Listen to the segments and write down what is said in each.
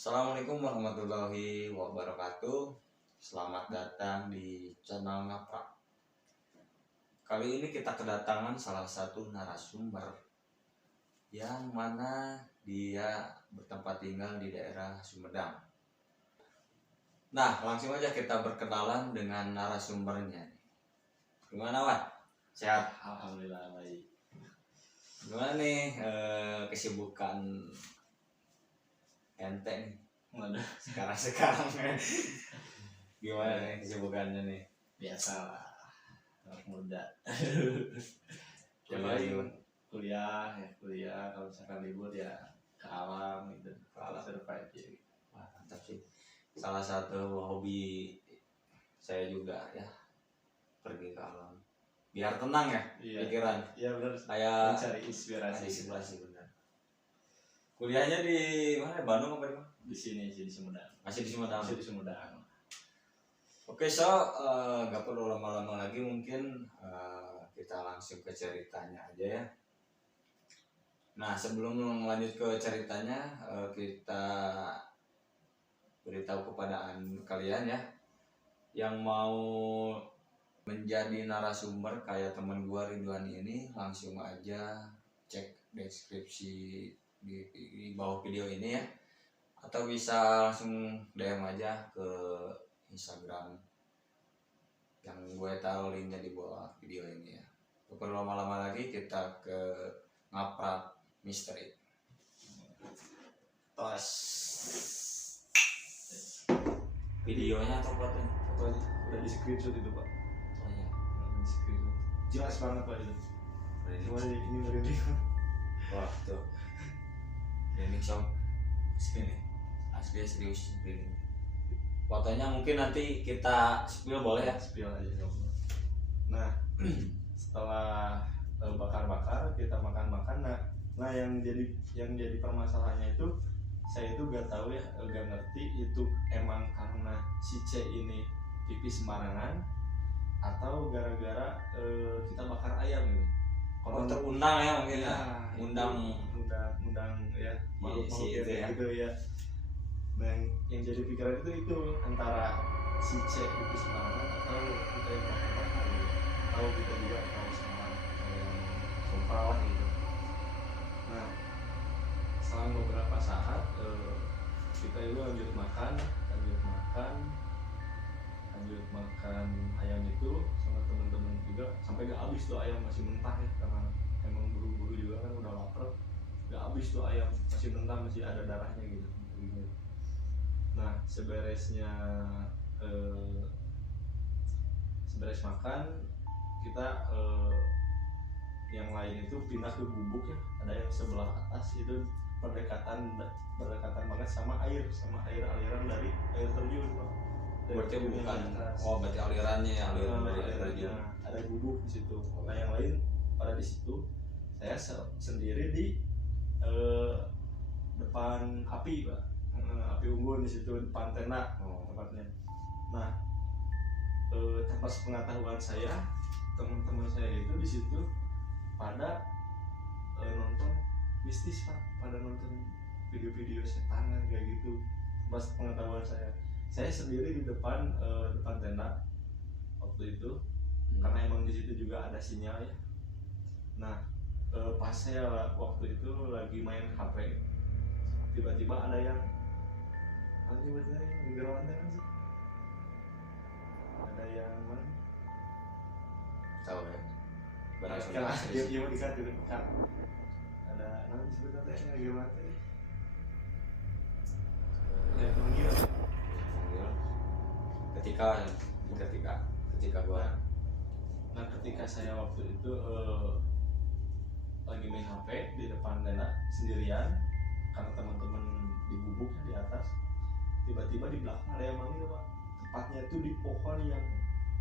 Assalamualaikum warahmatullahi wabarakatuh. Selamat datang di channel Ngaprak. Kali ini kita kedatangan salah satu narasumber yang mana dia bertempat tinggal di daerah Sumedang. Nah, langsung aja kita berkenalan dengan narasumbernya. Gimana, Wan? Sehat? Alhamdulillah baik. Gimana nih kesibukan ente nih? Waduh, Sekarang gimana nih kesibukannya nih? biasalah anak muda. Coba kuliah kalau misalkan libur ya ke alam gitu, ke alam survive ya. Wah, mantap sih. Salah satu hobi saya juga ya, pergi ke alam biar tenang ya. Iya. Pikiran. Iya benar. Kayak Mencari inspirasi. benar. Kuliahnya di mana? Bandung apa di mana? Di sini di Sumedang. Masih di Sumedang. Masih di Sumedang. Oke, nggak perlu lama-lama lagi, mungkin kita langsung ke ceritanya aja ya. Nah, sebelum lanjut ke ceritanya, kita beritahu kepada kalian ya, yang mau menjadi narasumber kayak teman gua Ridwan ini, langsung aja cek deskripsi di bawah video ini ya, atau bisa langsung DM aja ke Instagram yang gue taruh linknya di bawah video ini ya. Gak perlu lama-lama lagi, kita ke Ngaprak Misteri. Tos. Videonya atau fotonya? Fotonya udah di screenshot itu pak. Oh iya. Di screenshot. Jelas banget pak itu. Cuma ini merinding. Wah tuh. Merinding sob. Sini. Asli serius merinding. Fotonya mungkin nanti kita spill, boleh ya? Spill aja nggak apa. Nah, setelah bakar-bakar kita makan-makan, nah yang jadi permasalahannya itu saya itu gak tahu ya, gak ngerti itu emang karena si C ini pipis sembarangan atau gara-gara kita bakar ayam gitu. Kalau terundang ya mungkin ya, undang ya si itu ya. gitu ya. Nah yang jadi pikiran itu antara si C pipis sembarangan atau kita yang bakar gitu. Tahu kita juga tahu sama yang sompral lah gitu. Nah selang beberapa saat kita itu lanjut makan ayam itu sama teman-teman juga, sampai gak habis tuh ayam, masih mentah ya, karena emang buru-buru juga kan udah lapar, gak habis tuh ayam, masih mentah, masih ada darahnya gitu. Nah seberes makan kita yang lain itu pindah ke gubuk ya, ada yang sebelah atas itu berdekatan banget sama air aliran dari air terjun pak. Berarti bukan, berarti alirannya ya, aliran dari air terjun. Ada gubuk di situ. Nah yang lain pada di situ, saya sendiri di depan api pak, api unggun di situ, depan tenda tempatnya. Nah tanpa sepengetahuan saya, teman-teman saya itu di situ pada nonton mistis pak, pada nonton video-video setan kayak gitu. Pas pengetahuan saya sendiri di depan tenda waktu itu, karena emang di situ juga ada sinyal ya. Nah pas saya waktu itu lagi main HP, tiba-tiba ada yang ada yang mana? Tahu ya? Berhasil. Dia mau dikasih dekat. Ada nama sebenarnya gimana tadi? Yang panggil. Ketika gua. Nah ketika saya waktu itu lagi main HP di depan tenda sendirian, karena teman-teman di gubuk di atas, tiba-tiba di belakang ada yang manggil pak. Tepatnya itu di pohon yang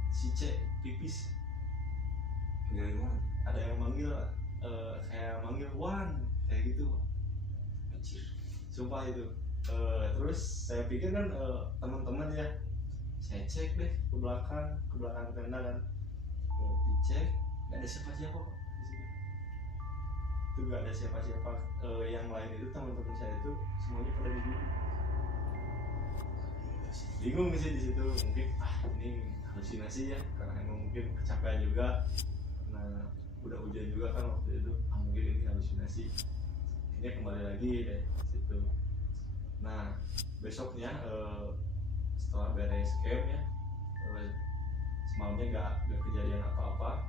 si C pipis. Gimana? Ada yang manggil kayak manggil Wan kayak gitu. Anjir. Sumpah itu. Terus saya pikir kan teman-teman ya, saya cek deh ke belakang tenda kan, dicek nggak ada siapa-siapa kok di situ. Itu nggak ada siapa-siapa. Yang lain itu teman-teman saya itu semuanya pada di gubuk. bingung sih di situ, mungkin ini halusinasi ya, karena emang mungkin kecapean juga, karena udah hujan juga kan waktu itu, mungkin ini halusinasi. Ini kembali lagi deh situ. Nah besoknya setelah beres camp ya, semalamnya nggak kejadian apa-apa.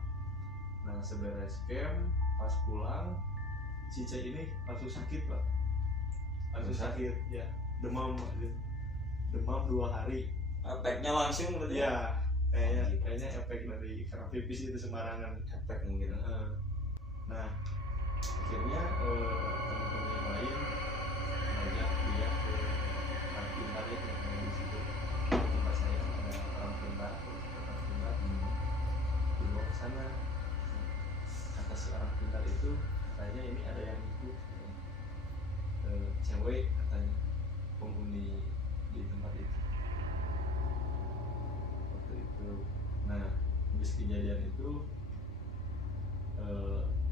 Nah seberes camp pas pulang si C ini langsung sakit pak, langsung sakit ya, demam 2 hari. Efeknya langsung berarti ya kayaknya efek dari karena pipis itu sembarangan, efek mungkin. Nah akhirnya teman-teman yang lain ngajak dia ke orang pintar ya, yang di situ tempat saya ada orang pintar, dibawa ke sana. Kata si orang pintar itu katanya ini ada yang ikut cewek katanya, penghuni di tempat itu waktu itu. Nah habis kejadian itu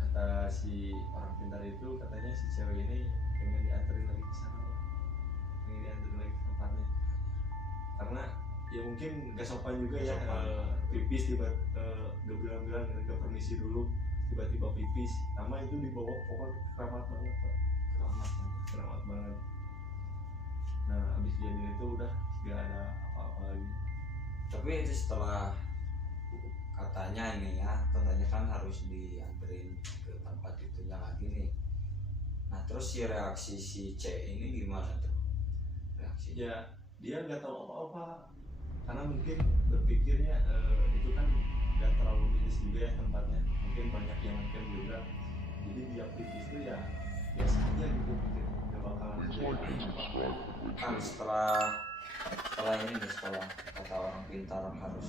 kata si orang pintar itu katanya si cewek ini pengen dianterin lagi ke sana, pengen dianterin lagi ke tempatnya, karena ya mungkin gak sopan juga ya, pipis tiba gak bilang-bilang, gak permisi dulu, tiba-tiba pipis. Nama itu dibawa pokok keramat banget pak, keramat banget. Nah habis kejadian itu udah gak ada apa-apa lagi. Tapi itu setelah katanya ini ya, katanya kan harus dianterin ke tempat itunya lagi nih. Nah terus si reaksi si C ini gimana tuh reaksi? Ya dia nggak tahu apa-apa, karena mungkin berpikirnya itu kan nggak terlalu miris juga ya tempatnya, mungkin banyak yang makan juga, jadi dia pipis itu ya biasa aja gitu, mungkin nggak bakalan Kan setelah ini nih, setelah kata orang pintar harus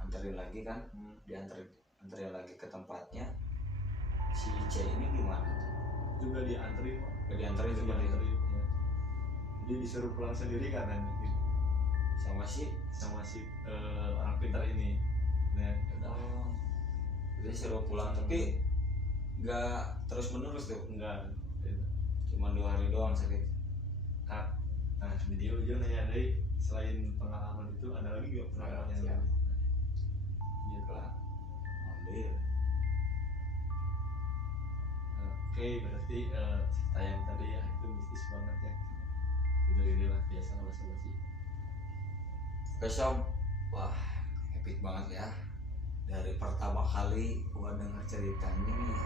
dianterin lagi kan, dianterin lagi ke tempatnya, si C ini gimana tuh? juga dianterin pak. Dianterin juga dianterin ya. Jadi disuruh pulang sendiri katanya sama si orang pintar ini. Nah oh, jadi suruh pulang tapi nggak terus menerus tuh, enggak, cuma 2 hari doang sakit. Nah di ujung nanya dari selain pengalaman itu ada lagi gak pengalaman yang lain? Gitu lah. Ambil. Oke, berarti cerita yang tadi ya itu mistis banget ya. Gini lah biasa basa-basi. Besok, wah epic banget ya. Dari pertama kali gua dengar ceritanya nih,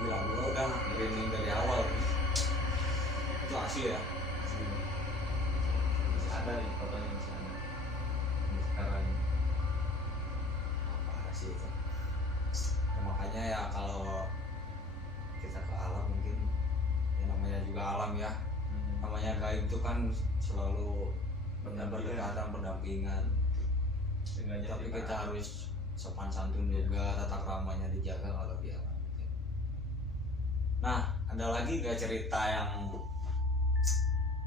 gila gua udah merinding dari awal nih. Itu asli ya. Masih ada nih fotonya, masih ada. Ini sekarang Apa sih itu? Ya, makanya ya kalau kita ke alam mungkin ya namanya juga alam ya. Namanya gaib itu kan selalu berdekatan, berdampingan. Tapi kita harus sopan santun juga, tata keramanya dijaga kalau di alam. Nah, ada lagi gak cerita yang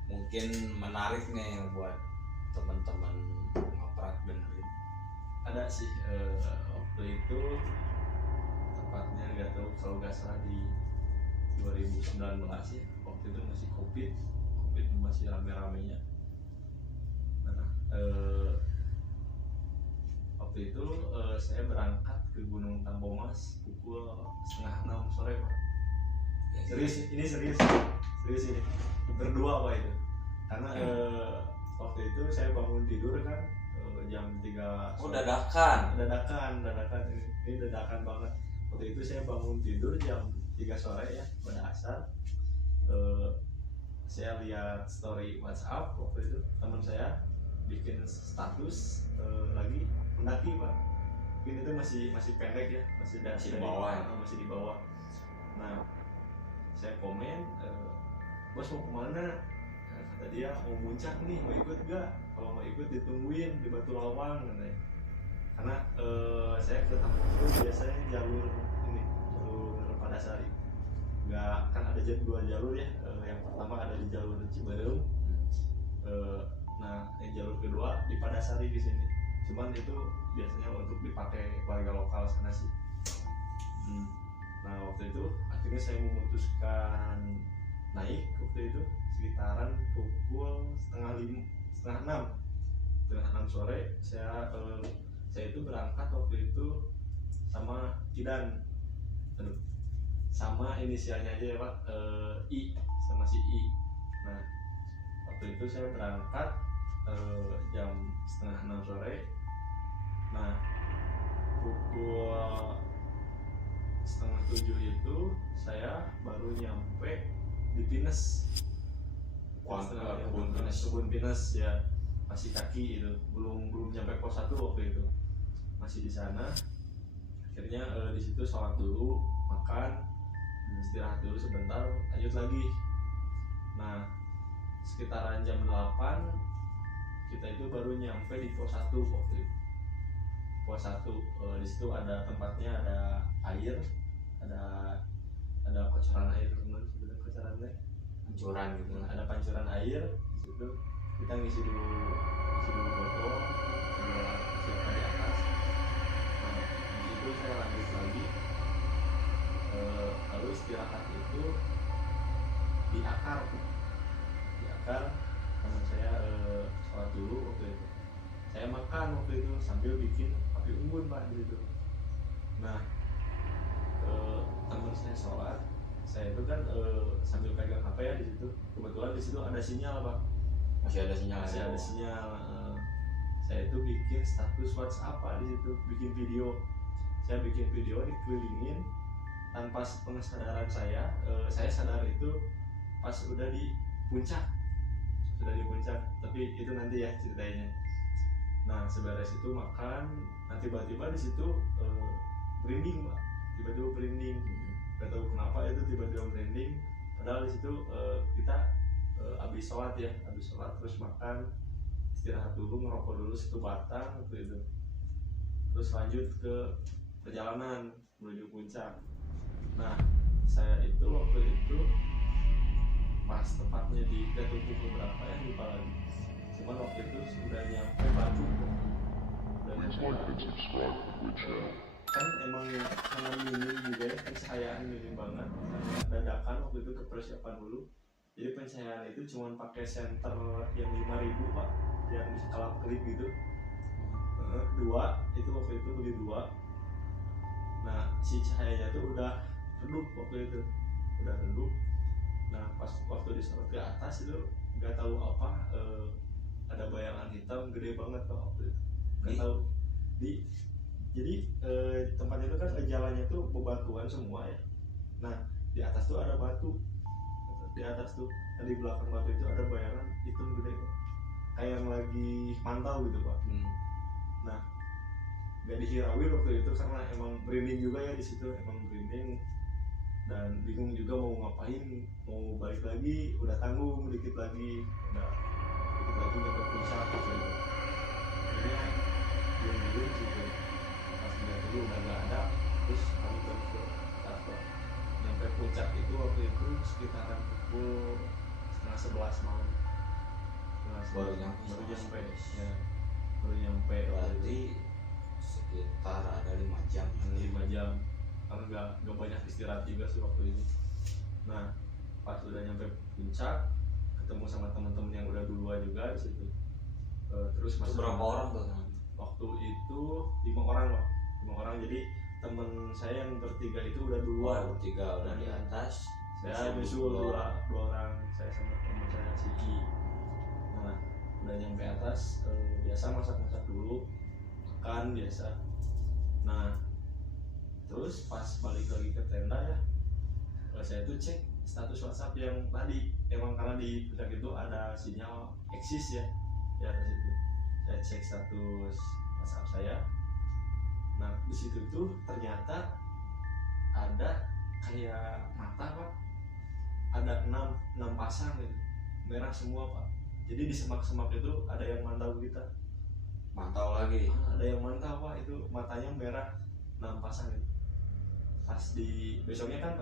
mungkin menarik nih buat teman-teman ngoprak dengerin? ada sih waktu itu tepatnya nggak tahu kalau nggak salah di 2019 ya, waktu itu masih covid masih rame-ramenya. Nah waktu itu saya berangkat ke Gunung Tampomas pukul 5:30 sore pak. Serius ini berdua pak itu, karena waktu itu saya bangun tidur kan jam 3 Oh, sore. dadakan ini dadakan banget. Waktu itu saya bangun tidur jam 3 sore ya, pada asar. Saya lihat story WhatsApp waktu itu, teman saya bikin status lagi mendaki pak. Mungkin itu masih pendek ya, masih di bawah ya? masih di bawah. Nah saya komen, bos mau kemana? Nah, kata dia mau muncak nih, mau ikut gak? Kalau mau ikut ditungguin di Batu Lawang katanya. Karena saya ke Tampung itu biasanya jalur Padasari, nggak kan ada 2 jalur ya. Yang pertama ada di jalur Ciberem, nah yang jalur kedua di Padasari di sini. Cuman itu biasanya untuk dipakai warga lokal sana sih. Nah waktu itu akhirnya saya memutuskan naik waktu itu sekitaran pukul setengah setengah enam sore saya itu berangkat waktu itu sama Idan. Aduh, sama inisialnya aja ya Pak, I, sama si I. Nah waktu itu saya berangkat jam setengah enam sore. Nah pukul setengah tujuh itu saya baru nyampe di Pinus. Kebun Pinus ya, masih kaki itu, belum nyampe pos 1 waktu itu, masih di sana. Akhirnya di situ sholat dulu, makan, istirahat dulu sebentar, lanjut lagi. Nah sekitaran jam 8 kita itu baru nyampe di pos 1 waktu itu. Pos 1 di situ ada tempatnya, ada air, ada kocoran air, teman sebenarnya kocorannya pancuran gitu. ada pancuran air. Di situ kita ngisi dulu botol, siapkan di atas. Nah di situ saya lanjut lagi, lalu istirahat itu di akar teman saya sholat dulu waktu itu. Saya makan waktu itu sambil bikin api unggun Pak di situ. Nah teman saya sholat, saya itu kan sambil pegang HP ya di situ. Kebetulan di situ ada sinyal Pak. Masih ada sinyal. Saya itu bikin status WhatsApp Pak di situ, bikin video. Saya bikin video dikelilingin tanpa pengesadaran saya. Saya sadar itu pas udah di puncak. Tapi itu nanti ya ceritanya. Nah seberes itu makan, nah tiba-tiba di situ merinding Pak. Tiba-tiba merinding. Gak tahu kenapa itu tiba-tiba merinding. Padahal di situ kita habis sholat terus makan, istirahat dulu, ngerokok dulu 1 batang waktu itu. Terus lanjut ke perjalanan menuju puncak. Nah saya itu waktu itu pas tepatnya di pukul berapa ya lupa lagi. Cuman waktu itu sudah nyampe Batu. Kan emang sangat minim juga ya, pencahayaan minim banget. Dadakan waktu itu ke persiapan dulu. Jadi pencahayaan itu cuma pakai senter yang 5.000 Pak, yang bisa kelap kelip gitu. 2 itu waktu itu beli 2. Nah si cahayanya tuh udah redup waktu itu, Nah pas waktu disorot ke atas itu nggak tahu apa, ada bayangan hitam gede banget Pak waktu itu. Nggak tahu jadi tempat itu kan jalannya tuh bebatuan semua ya. Nah di atas tuh ada batu, di belakang batu itu ada bayangan hitam gede Pak, kayak yang lagi mantau gitu Pak. Nah nggak dihirauin waktu itu karena emang merinding juga ya di situ, dan bingung juga mau ngapain, mau balik lagi, udah tanggung dikit lagi nyampe puncak gitu. Akhirnya dulu gitu, pas lihat dulu udah nggak ada, terus kami ke kantor. Nyampe puncak itu waktu itu sekitaran pukul 10:30 malam. Baru nyampe. Berarti sekitar ada 5 jam. 5 jam. Karena nggak banyak istirahat juga sih waktu itu. Nah pas udah nyampe puncak, ketemu sama teman-teman yang udah duluan juga di situ. Terus masuk berapa orang tuh? Waktu itu 5 orang Pak. 5 orang, jadi teman saya yang bertiga itu udah duluan. Bertiga udah di atas. Saya nyusul 2 orang, saya sama teman saya si I. Nah udah nyampe atas, biasa masak dulu, makan biasa. Nah terus pas balik lagi ke tenda ya, saya tuh cek status WhatsApp yang tadi. Emang karena di puncak itu ada sinyal eksis ya di atas itu. Saya cek status WhatsApp saya. Nah di situ tuh ternyata ada kayak mata Pak, ada 6 pasang gitu, merah semua Pak. Jadi di semak-semak itu ada yang mantau kita. Mantau lagi? Ada yang mantau Pak, itu matanya merah 6 pasang gitu. Pas di besoknya kan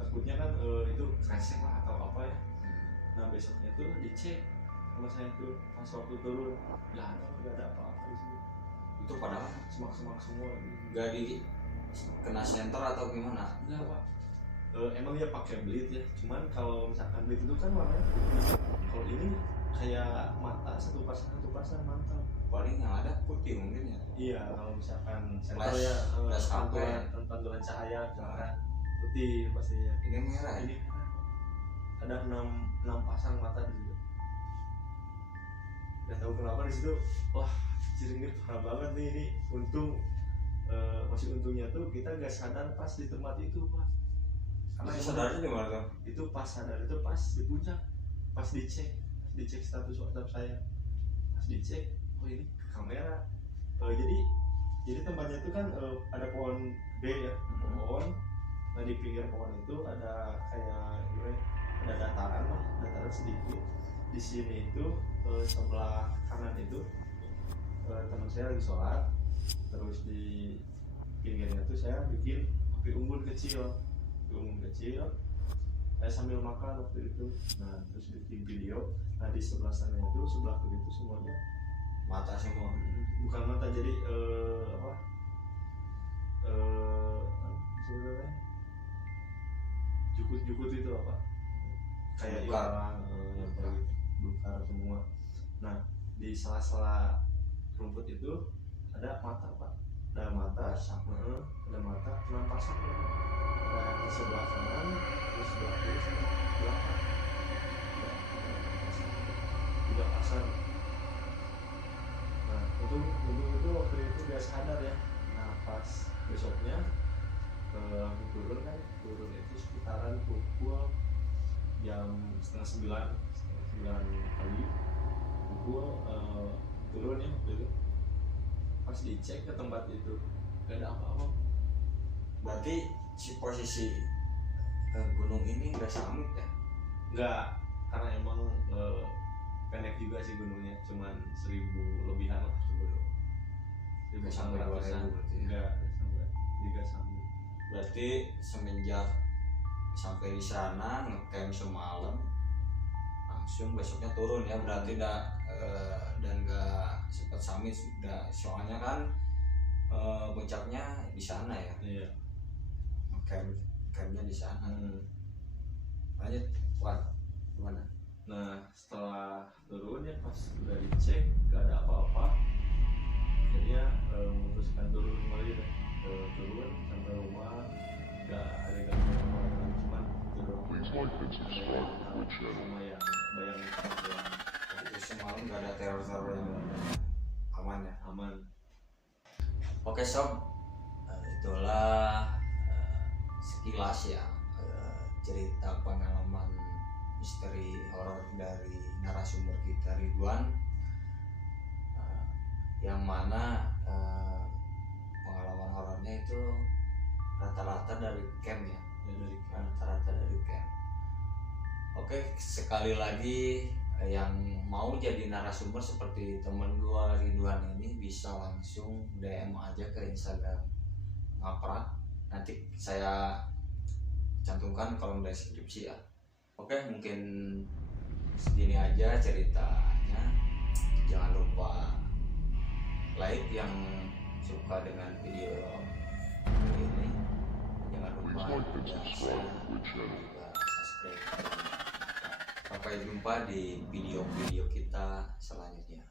takutnya kan itu kresek lah atau apa ya. Nah besoknya tuh dicek sama saya tuh pas waktu turun, nggak ada apa-apa di situ. Itu padahal semak-semak semua gitu. Nggak di kena senter atau gimana? Nggak Pak. Emang dia pakai bleed ya, cuman kalau misalkan bleed itu kan warnanya putih. Kalau ini cahaya mata satu pasang mantap. Paling yang ada putih mungkin ya. Iya, kalau misalkan sensor Flash, ya flash HP. pantulan cahaya misalkan putih pastinya. Ini merah ya. Ini ada 6 pasang mata di situ. Gak tahu kenapa di situ. Wah, ini parah banget nih ini. Untung masih untungnya tuh kita gak sadar pas di tempat itu, Pak. Karena Masih sadarnya di mana tuh? itu pas sadar itu pas di puncak, pas dicek status WhatsApp saya, pas dicek, oh ini ke kamera. Jadi tempatnya itu kan ada pohon gede ya, pohon. Nah di pinggir pohon itu ada kayak gimana? Ada dataran sedikit. Di sini itu sebelah kanan itu teman saya lagi sholat, terus di pinggirnya tuh saya bikin api unggun kecil. Saya sambil makan waktu itu. Nah terus bikin video. Nah di sebelah sana itu, sebelah kiri itu semuanya Mata semua. bukan mata, jadi sebenarnya jukut itu apa kayak Belukar. belukar semua. Nah di sela-sela rumput itu ada mata, Pak. Ada mata, ada mata 6 pasang. Ada yang di sebelah kanan, terus sebelah kiri, sebelah belakang. 3 pasang. Nah itu waktu itu gak sadar ya. Nah pas besoknya turun itu sekitaran pukul jam setengah 9 pagi. Turun ya waktu itu. Pas dicek ke tempat itu gak ada apa-apa. Berarti si posisi gunung ini udah summit ya? Enggak, karena emang pendek juga sih gunungnya, cuman 1000 lebihan lah coba. Nggak sampai 2000 berarti ya? Enggak sampai. Berarti semenjak sampai di sana ngecamp semalam langsung besoknya turun ya, berarti dan gak sempat summit sudah, soalnya kan puncaknya di sana ya. Iya. Campnya di sana. Lanjut, Wan, gimana? Nah setelah turun ya, pas udah dicek gak ada apa-apa, akhirnya memutuskan turun kembali deh. Turun sampai rumah gak ada gangguan apa-apa, cuman itu doang. Sama yang bayangin Itu semalam gak ada teror-teror yang aman ya? aman. Oke sob, itulah sekilas ya cerita pengalaman misteri horor dari narasumber kita Ridwan, yang mana pengalaman horornya itu rata-rata dari camp ya, rata-rata dari camp. Oke, sekali lagi yang mau jadi narasumber seperti temen gua Ridwan ini bisa langsung DM aja ke Instagram Ngaprak, nanti saya cantumkan kolom deskripsi ya. Oke, mungkin segini aja ceritanya. Jangan lupa like yang suka dengan video ini, jangan lupa share dan juga subscribe. Sampai jumpa di video-video kita selanjutnya.